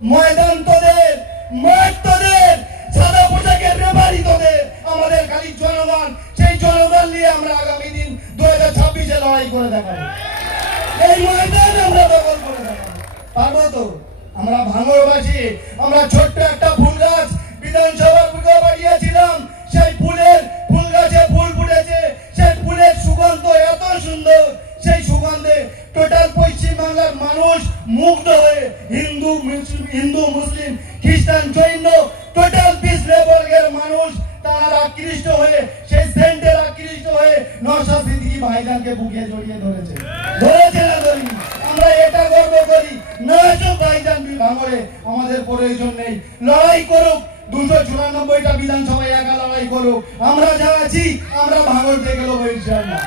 ময়দান তোদের, মাঠ তোদের, সাদা পোশাকের রেফারি তোদের, আমাদের খালি জনগণ। সেই জনগণ নিয়ে আমরা আগামী দিন 2026-এ লড়াই করে দেখাবো। এই ময়দান আমরা দখল করে দেখাবো। পারবো তো? আমরা ভাঙড়বাসী, আমরা ছোট্ট একটা ফুল গাছ বিধানসভার বুকে বাড়িয়েছিলাম। সেই ফুলের ফুল গাছে ফুল ফুটেছে, সেই ফুলের সুগন্ধ এত সুন্দর, সেই সুগন্ধে টোটাল পশ্চিম বাংলার মানুষ মুগ্ধ হয়ে, হিন্দু মুসলিম খ্রিস্টান জৈন টোটাল 20 বর্গের মানুষ তারা আকৃষ্ট হয়ে, সেই সেন্টের আকৃষ্ট হয়ে নওশাদ সিদ্দিকী ভাইজানকে বুকে জড়িয়ে ধরেছে। ধরেছে না ধরিনি? আমরা এটা গর্ব করি। নওশাদ ভাইজান ভাঙড়ে আমাদের প্রয়োজন নেই। লড়াই করুক 294টা বিধানসভায় একা লড়াই করুক, আমরা যা আছি আমরা ভাঙড় থেকে নেবো ইনশাআল্লাহ।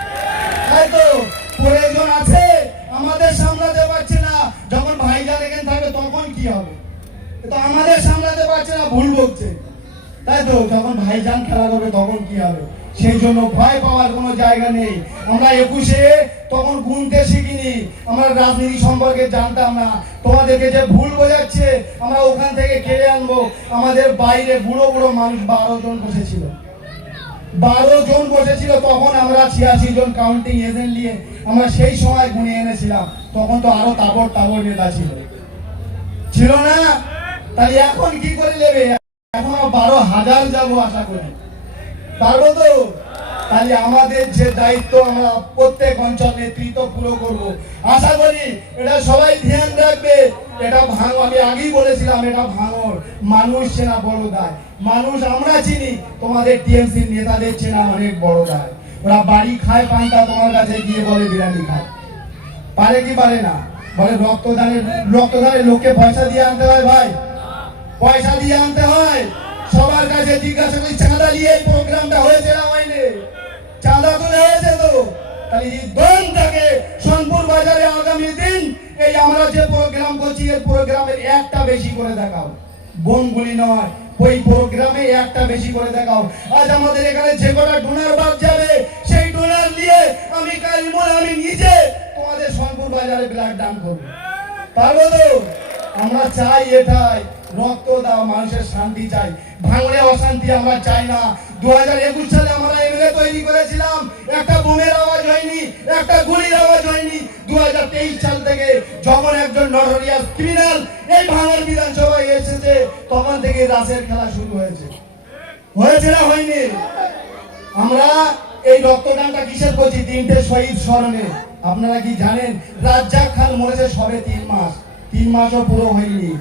তাই তো প্রয়োজন আছে, আমাদের সামলাতে পারছে না। যখন ভাইজান এখানে থাকবে তখন কি হবে? তো আমাদের সামলাতে পারছে না, ভুল বকছে। তাই তো যখন ভাইজান খেলা করবে তখন কি হবে? সেই জন্য ভয় পাওয়ার কোনো জায়গা নেই। আমরা 21-এ তখন গুনতে শিখিনি, আমরা রাজনীতি সম্পর্কে জানতাম না। তোমাদেরকে যে ভুল বোঝাচ্ছে আমরা ওখান থেকে কেড়ে আনবো। আমাদের বাইরে বুড়ো বুড়ো মানুষ 12 জন বসেছিল, 12 জন বসেছিল। তখন আমরা 86 জন কাউন্টিং এজেন্ট নিয়ে আমরা সেই সময় গুনে এনেছিলাম। তখন তো আরো তাবড় তাবড় নেতা ছিল না? তাই এখন কি করে নেবে? এখন 12,000 যাবো আশা করি। পারবো তো? তাহলে আমাদের যে দায়িত্ব আমরা প্রত্যেক অঞ্চল নেতৃত্ব পুরো করবো। আশা করি এটা সবাই ধ্যান রাখবে। এটা ভাঙড়, আমি আগেই বলেছিলাম, এটা ভাঙড় মানুষ চেনা বড় দায়। মানুষ আমরা চিনি, তোমাদের টিএমসির নেতাদের চেনা অনেক বড় দায়। ওরা বাড়ি খায় পান্তা, তোমার কাছে গিয়ে বলে বিরিয়ানি খায়। পারে কি পারে না? বলে রক্তদানের লোককে পয়সা দিয়ে আনতে হয়। ভাই, পয়সা দিয়ে আনতে হয়। সবার কাছে জিজ্ঞাসা করি, চাঁদা নিয়ে এই প্রোগ্রামটা হয়েছে না হয়নি? চাঁদা তুলে হয়েছে তো? তাহলে এই দম থাকে সোনপুর বাজারে আগামী দিন এই আমরা যে প্রোগ্রাম করছি, এই প্রোগ্রামের একটা বেশি করে দেখাও। বোমগুলি নয়, ওই প্রোগ্রামে একটা বেশি করে দেখাও। আজ আমাদের এখানে যে কটা ডোনার বাদ যাবে, সেই ডোনার নিয়ে আমি কালিমুল আমি নিজে তোমাদের সোনপুর বাজারে ব্লাড দান করবো। পারবো তো? আমরা চাই এটাই, রক্ত দাও, মানুষের শান্তি চাই। ভাঙড়ে অশান্তি আমরা চাই না। 2021 সালে আমরা এমএলএ তৈরি করেছিলাম, একটা বোমের আওয়াজ হয়নি, একটা গুলির আওয়াজ হয়নি। 2023 সাল থেকে যখন একজন নটোরিয়াস ক্রিমিনাল এই ভাঙড় বিধানসভায় এসেছে, তখন থেকে রাসের খেলা শুরু হয়েছে। হয়েছে না হয়নি? আমরা এই রক্তদানটা কিসের করছি? 3টে শহীদ স্মরণে। আপনারা কি জানেন রাজ্জাক খান মরেছে সবে 3 মাস, 3 মাসও পুরো হয়নি।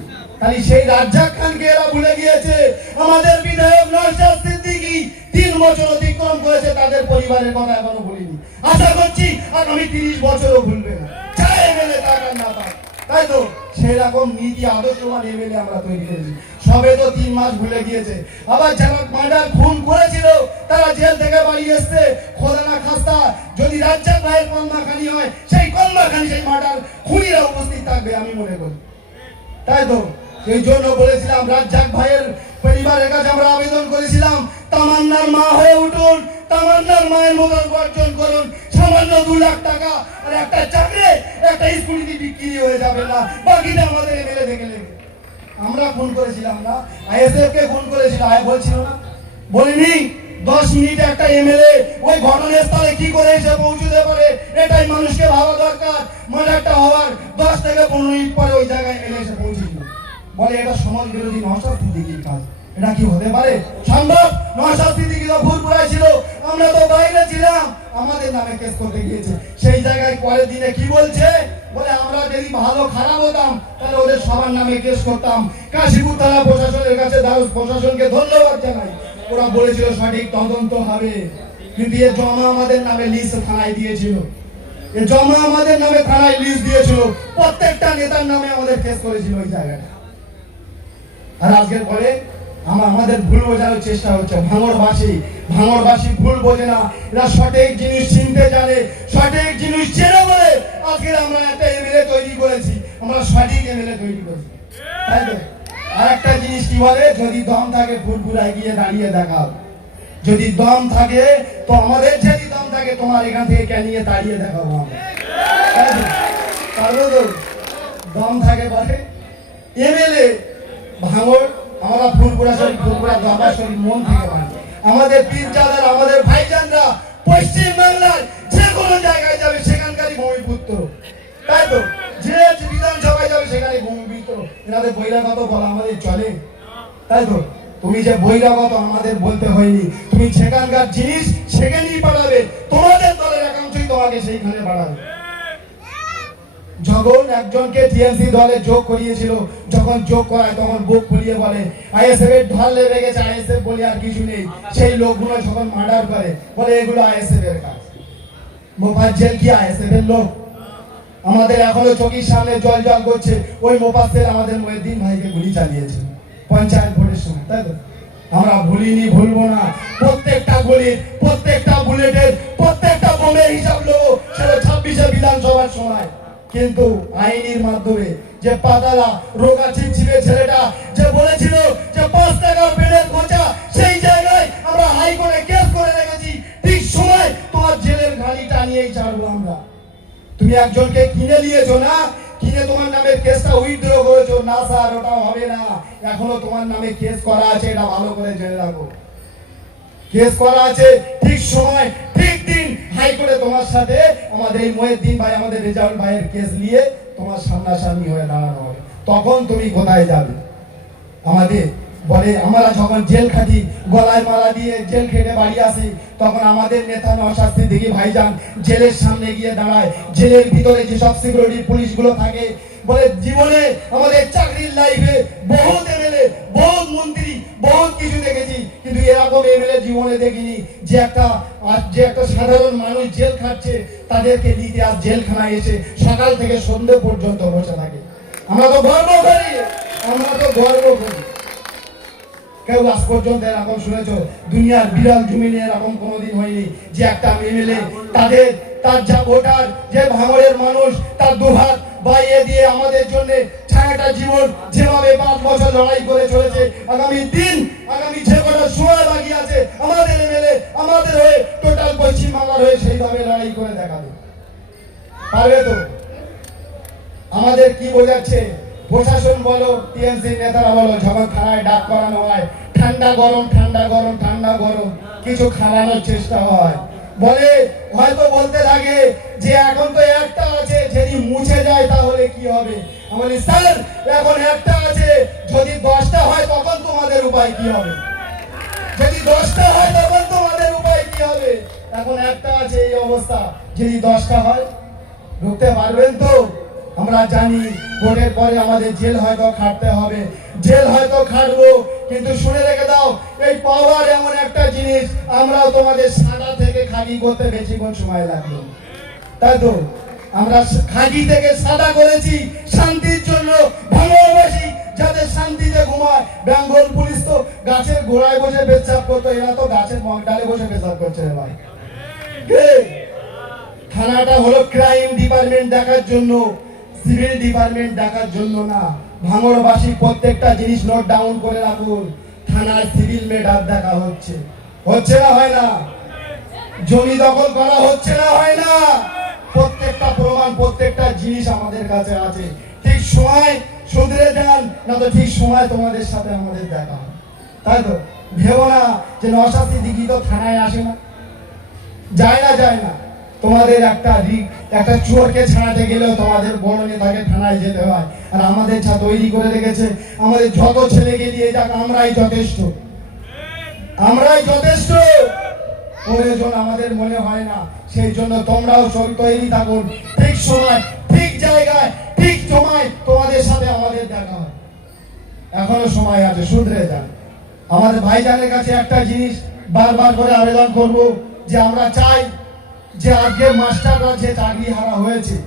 তাই সেই রাজ্জাক খানকে এরা ভুলে গিয়েছে। আমাদের বিধায়ক নওশাদ সিদ্দিকী 3 বছর অতিক্রম করেছে, তাদের পরিবারের কথা এখনো ভুলিনি। আশা করছি আগামী 30 বছরও ভুলবে না, চাই এমএলএ টাকা না পায়। তাই তো সেরকম নীতি আদর্শবান এমএলএ আমরা তৈরি করেছি। সবে তো 3 মাস ভুলে গিয়েছে। আবার যারা মার্ডার খুন করেছিল তারা জেল থেকে বাড়ি এসছে। খোদা না খাস্তা যদি রাজ্জাক ভাইয়ের কলমাখানি হয়, সেই কলমাখানি সেই মার্ডার খুনিরা উপস্থিত থাকবে আমি মনে করি। তাই তো এই জন্য বলেছিলাম রাজ্জাক ভাইয়ের পরিবারের কাছে আমরা আবেদন করেছিলাম, তামান্নার মা হয়ে উঠুন, তামান্নার মায়ের মতন গর্জন করুন। সামান্য 2 লাখ টাকা আর একটা চাকরি, একটা স্কুটি বিক্রি হয়ে যাবে না, বাকিটা আমাদের এমএলএ দেখে নেবে। আমরা ফোন করেছিলাম না, আইএসএফ কে ফোন করেছিল, বলছিল না, বলিনি 10 মিনিট একটা এমএলএ ওই ঘটনাস্থলে কি করে এসে পৌঁছতে পারে, এটাই মানুষকে ভাবা দরকার। মার্ডারটা হওয়ার 10 থেকে 15 মিনিট পরে ওই জায়গায় এমএলএ এসে পৌঁছেছিল। বলে এটা সমাজ বিরোধী নওশাদ সিদ্দিকীর কাজ। এটা কি হতে পারে? সম্ভব? নওশাদ সিদ্দিকী তো ফুরফুরায় ছিল, আমরা তো বাইরে ছিলাম, আমাদের নামে কেস করতে গিয়েছে। সেই জায়গায় পরের দিনে কি বলছে? বলে আমরা যদি ভালো খারাপ হতাম তাহলে ওদের সবার নামে কেস করতাম। কাশীপুর থানা প্রশাসনের কাছে প্রশাসনকে ধন্যবাদ জানাই, ওরা বলেছিল সঠিক তদন্ত হবে। কিন্তু এ জমা আমাদের নামে লিস্ট থানায় দিয়েছিল, এ জমা আমাদের নামে থানায় লিস্ট দিয়েছিল, প্রত্যেকটা নেতার নামে আমাদের কেস করেছিল ওই জায়গায়। আর আজকের পরে আমাদের ভুল বোঝানোর চেষ্টা হচ্ছে। ভাঙড়বাসী ভুল বোঝে না, এরা সঠিক জিনিস চিনতে জানে, সঠিক জিনিস চেনে বলে আজকে আমরা একটা এমএলএ তৈরি করেছি, আমরা সঠিক এমএলএ তৈরি করেছি। তাই তো আর একটা জিনিস কি বলে, যদি দম থাকে ফুরফুরায় গিয়ে দাঁড়িয়ে দেখাও। যদি দম থাকে তো আমাদের, যদি দম থাকে তোমার এখান থেকে নিয়ে দাঁড়িয়ে দেখাবো আমরা। তাই তো পারবো তো? দম থাকে বলে এমএলএ ভাঙড় আমরা ফুলপুরা শরীফ ফুলপুরা দরবার শরীফ মন থেকে মানি। আমাদের পীরজাদার আমাদের ভাইজানরা পশ্চিম বাংলার যে কোনো জায়গায় যাবে সেখানকারই ভূমিপুত্র, তাই তো? যে বিধানসভায় যাবে সেখানে ভূমিপুত্র। এনাদের বহিরাগত বলা আমাদের চলে, তাই তো? তুমি যে বহিরাগত আমাদের বলতে হয়নি, তুমি সেখানকার জিনিস সেখানেই পাঠাবে, তোমাদের দলের একাংশই তোমাকে সেইখানে পাঠাবে। যখন একজনকে টিএমসি দলে যোগ করিয়েছিল, যখন যোগ করায় তখন বুক ফুলিয়ে বলে আইএসএফ এর ঢল লেগে গেছে, আইএসএফ বলে আর কিছু নেই। সেই লোকগুলো যখন মার্ডার করে বলে এগুলো আইএসএফ এর কাজ। মোফাজ্জেল কি আইএসএফ এর লোক? আমাদের এখনো চোখের সামনে জল জল করছে, ওই মোফাজ্জেল আমাদের মহিউদ্দিন ভাইকে গুলি চালিয়েছে পঞ্চায়েত ভোটের সময়, তাই তো? আমরা ভুলিনি, ভুলবো না। প্রত্যেকটা গুলির, প্রত্যেকটা বুলেটের, প্রত্যেকটা বোমের হিসাব নেবো, সেটা 26 বিধানসভার সময়। কিন্তু আইনের মাধ্যমে যে পাতালা রোগা চিপচিপে ছেলেটা যে বলেছিল যে 5 টাকা বেডের খোঁচা, সেই জায়গায় আমরা হাইকোর্টে কেস করে রেখেছি। ঠিক সময় তোমার জেলের ঘানি টানিয়েই ছাড়বো আমরা। তুমি একজনকে কিনে নিয়েছো না, কিনে তোমার নামে কেসটা উইথড্র করেছো না? স্যার, ওটা হবে না, এখনো তোমার নামে কেস করা আছে, এটা ভালো করে জেনে রাখো। কেস করা আছে, ঠিক সময় ঠিক দিন হাইকোর্টে তোমার সাথে আমাদের এই মহিউদ্দিন ভাই, আমাদের রেজাউল ভাইয়ের কেস নিয়ে তোমার সামনাসামনি হয়ে দাঁড়ানো হবে। তখন তুমি কোথায় যাবে? আমাদের বলে আমরা যখন জেল খাটি, গলায় মালা দিয়ে জেল খেটে বাড়ি আসি, তখন আমাদের নেতা নওশাদ সিদ্দিকী ভাইজান জেলের সামনে গিয়ে দাঁড়ায়। জেলের ভিতরে যেসব সিকিউরিটি পুলিশগুলো থাকে, বলে জীবনে আমাদের চাকরির লাইফে বহুত এমএলএ, বহুত মন্ত্রী, বহুত কিছু দেখেছি, কিন্তু এরকম এমএলএ জীবনে দেখিনি যে একটা সাধারণ মানুষ জেল খাচ্ছে, তাদেরকে নিতে আজ জেলখানায় এসে সকাল থেকে সন্ধ্যে পর্যন্ত বসে থাকে। আমরা তো গর্ব করি, আমরা তো গর্ব করি। কেউ আজ পর্যন্ত এরকম শুনেছো? দুনিয়ার বিরাল জমিনে এরকম কোনোদিন হয়নি যে একটা এমএলএ তার যা ভোটার, যে ভাঙড়ের মানুষ তার দুহাত বাইয়ে দিয়ে আমাদের জন্য ছায়াটা জীবন যেভাবে 5 বছর লড়াই করে চলেছে, আগামী দিন, আগামী যে কটা সময় বাকি আছে, আমাদের এমএলএ আমাদের হয়ে, টোটাল পশ্চিম বাংলার হয়ে সেইভাবে লড়াই করে দেখাবে। পারবে তো? আমাদের কি বোঝাচ্ছে প্রশাসন বলো, টিএমসি নেতারা বলো, যখন থানায় ডাক করানো হয়, ঠান্ডা গরম ঠান্ডা গরম ঠান্ডা গরম কিছু খাওয়ানোর চেষ্টা হয়, বলে হয়তো বলতে থাকে যে এখন তো একটা আছে, যদি মুছে যায় তাহলে কি হবে? আমি বলি স্যার, এখন একটা আছে, যদি 10টা হয় তখন তোমাদের উপায় কি হবে? যদি 10টা হয় তখন তোমাদের উপায় কি হবে? এখন একটা আছে, এই অবস্থা, যদি 10টা হয় ঢুকতে পারবেন তো? আমরা জানি ভোটের পরে আমাদের জেল হয়তো খাটতে হবে, জেল হয়তো খাটবো, কিন্তু শুনে রেখে দাও, এই পাওয়ার এমন একটা জিনিস, আমরাও তোমাদের সাদা থেকে খাঁটি করতে বেশিক্ষণ সময় লাগলো, তাই তো? আমরা খাঁটি থেকে সাদা করেছি শান্তির জন্য, ভাঙড়বাসী যাতে শান্তিতে ঘুমায়। বেঙ্গল পুলিশ তো গাছের গোড়ায় বসে পেচ্ছাপ করতো, এরা তো গাছের মগডালে বসে পেচ্ছাপ করছে। ভাই, থানাটা হলো ক্রাইম ডিপার্টমেন্ট দেখার জন্য, সিভিল ডিপার্টমেন্ট দেখার জন্য না। ভাঙড়বাসী প্রত্যেকটা জিনিস নোট ডাউন করে রাখুন। থানার সিভিল মেটার দেখা হচ্ছে, হচ্ছে না হয় না? জমি দখল করা হচ্ছে না হয় না? প্রত্যেকটা প্রমাণ, প্রত্যেকটা জিনিস আমাদের কাছে আছে। ঠিক সময় শুধরে যান, না তো ঠিক সময় তোমাদের সাথে আমাদের দেখা হয়, তাই তো? ভেবো না যে নওশাদ সিদ্দিকী তো থানায় আসে না, যায় না, যায় না। তোমাদের একটা চোরকে ছাড়াতে গেলেও তোমাদের বড় নেতাকে থানায় যেতে হয়। আর আমাদের যা তৈরি করে রেখেছে, আমাদের যত ছেলেকে দিয়ে যাক, আমরাই যথেষ্ট, আমরাই যথেষ্ট। প্রয়োজন আমাদের মনে হয় না। সেই জন্য তোমরাও তৈরি থাকুন, ঠিক সময় ঠিক জায়গায় ঠিক সময় তোমাদের সাথে আমাদের দেখা হয়। এখনো সময় আছে, শুধরে যান। আমাদের ভাইজানের কাছে একটা জিনিস বারবার করে আবেদন করব, যে আমরা চাই যে আজকে মাস্টাররা যে চাকরি হারা হয়েছে,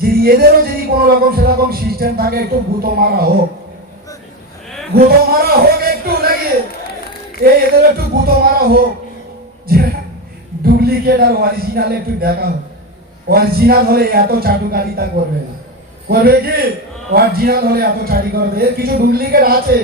যদি এদেরও যদি কোনো রকম সেরকম সিস্টেম থাকে, একটু গুঁতো মারা হোক, গুঁতো মারা হোক একটু লাগে, এদের একটু গুঁতো মারা হোক, যে ডুপ্লিকেট আর অরিজিনাল একটু দেখা হোক। অরিজিনাল হলে এত চাটুকারিতা করবে না, করবে কি? অরিজিনাল হলে এত চাটি করবে। এর কিছু ডুপ্লিকেট আছে,